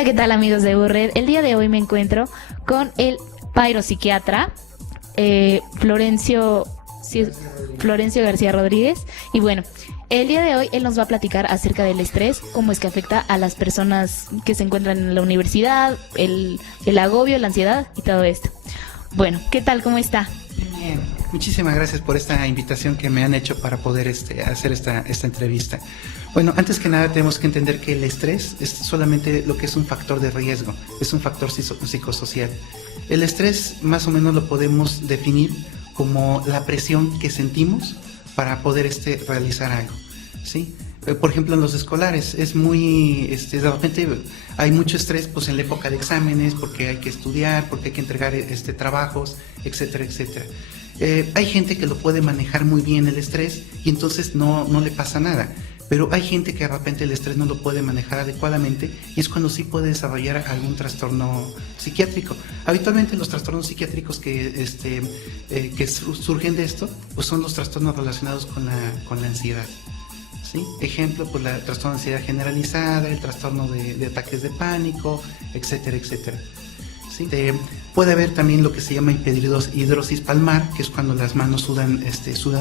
Hola, ¿qué tal, amigos de URED? El día de hoy me encuentro con el psiquiatra Florencio García Rodríguez. Y bueno, el día de hoy él nos va a platicar acerca del estrés, cómo es que afecta a las personas que se encuentran en la universidad, el agobio, la ansiedad y todo esto. Bueno, ¿qué tal? ¿Cómo está? Bien, muchísimas gracias por esta invitación que me han hecho para poder hacer esta entrevista. Bueno, antes que nada tenemos que entender que el estrés es solamente lo que es un factor de riesgo, es un factor psicosocial. El estrés más o menos lo podemos definir como la presión que sentimos para poder realizar algo, ¿sí? Por ejemplo, en los escolares es muy, de repente hay mucho estrés pues en la época de exámenes, porque hay que estudiar, porque hay que entregar trabajos, etcétera, etcétera. Hay gente que lo puede manejar muy bien el estrés y entonces no le pasa nada. Pero hay gente que de repente el estrés no lo puede manejar adecuadamente y es cuando sí puede desarrollar algún trastorno psiquiátrico. Habitualmente los trastornos psiquiátricos que surgen de esto pues son los trastornos relacionados con la ansiedad. ¿Sí? Ejemplo, pues el trastorno de ansiedad generalizada, el trastorno de ataques de pánico, etcétera, etcétera. ¿Sí? Puede haber también lo que se llama hidrosis palmar, que es cuando las manos sudan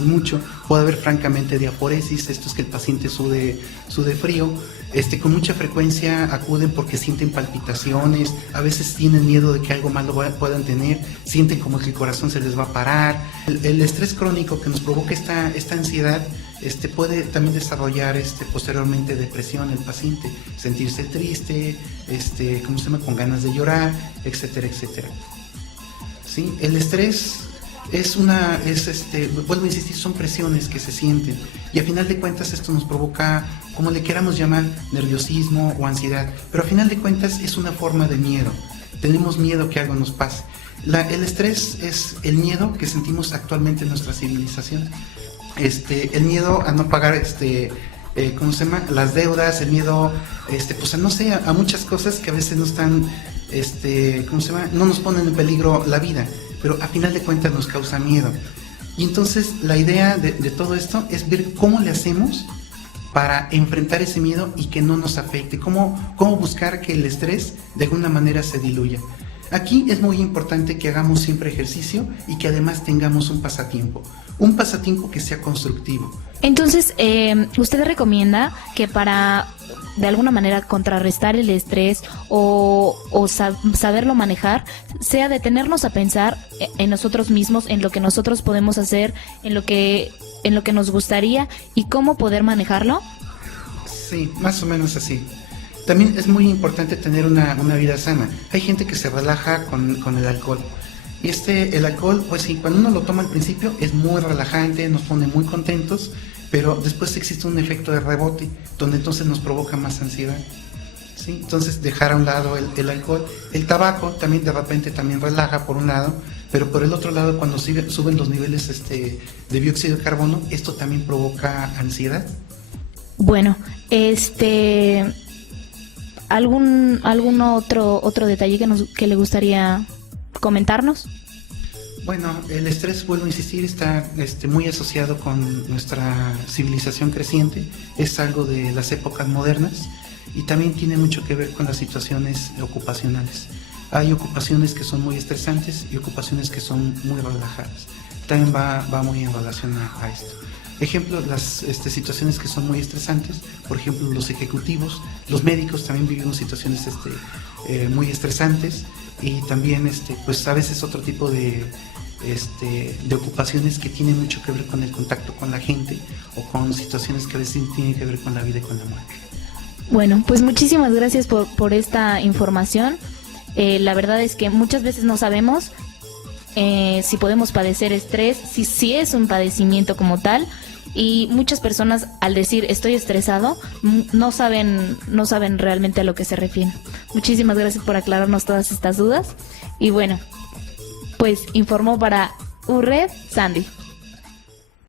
mucho. Puede haber francamente diaforesis, esto es que el paciente sude frío. Con mucha frecuencia acuden porque sienten palpitaciones, a veces tienen miedo de que algo malo puedan tener, sienten como que el corazón se les va a parar. El estrés crónico que nos provoca esta ansiedad puede también desarrollar posteriormente depresión el paciente, sentirse triste, con ganas de llorar, etcétera, etcétera. ¿Sí? El estrés vuelvo a insistir, son presiones que se sienten y a final de cuentas esto nos provoca, como le queramos llamar, nerviosismo o ansiedad, pero a final de cuentas es una forma de miedo. Tenemos miedo que algo nos pase. El estrés es el miedo que sentimos actualmente en nuestra civilización. El miedo a no pagar las deudas, el miedo a muchas cosas que a veces no están no nos ponen en peligro la vida, pero a final de cuentas nos causa miedo. Y entonces la idea de todo esto es ver cómo le hacemos para enfrentar ese miedo y que no nos afecte, cómo buscar que el estrés de alguna manera se diluya. Aquí es muy importante que hagamos siempre ejercicio y que además tengamos un pasatiempo que sea constructivo. Entonces, ¿usted recomienda que para de alguna manera contrarrestar el estrés o saberlo manejar, sea detenernos a pensar en nosotros mismos, en lo que nosotros podemos hacer, en lo que nos gustaría y cómo poder manejarlo? Sí, más o menos así. También es muy importante tener una vida sana. Hay gente que se relaja con el alcohol. Y el alcohol, pues sí, cuando uno lo toma al principio es muy relajante, nos pone muy contentos, pero después existe un efecto de rebote, donde entonces nos provoca más ansiedad. ¿Sí? Entonces dejar a un lado el alcohol. El tabaco también de repente también relaja por un lado, pero por el otro lado cuando suben los niveles de dióxido de carbono, esto también provoca ansiedad. Bueno, ¿algún otro detalle que le gustaría comentarnos? Bueno, el estrés, vuelvo a insistir, está muy asociado con nuestra civilización creciente, es algo de las épocas modernas y también tiene mucho que ver con las situaciones ocupacionales. Hay ocupaciones que son muy estresantes y ocupaciones que son muy relajadas. También va muy en relación a esto. Ejemplo, las situaciones que son muy estresantes, por ejemplo, los ejecutivos, los médicos también vivimos situaciones muy estresantes y también pues a veces otro tipo de ocupaciones que tienen mucho que ver con el contacto con la gente o con situaciones que a veces tienen que ver con la vida y con la muerte. Bueno, pues muchísimas gracias por esta información. La verdad es que muchas veces no sabemos si podemos padecer estrés, si es un padecimiento como tal, y muchas personas al decir estoy estresado no saben realmente a lo que se refieren. Muchísimas gracias por aclararnos todas estas dudas y bueno, pues informó para URED Sandy.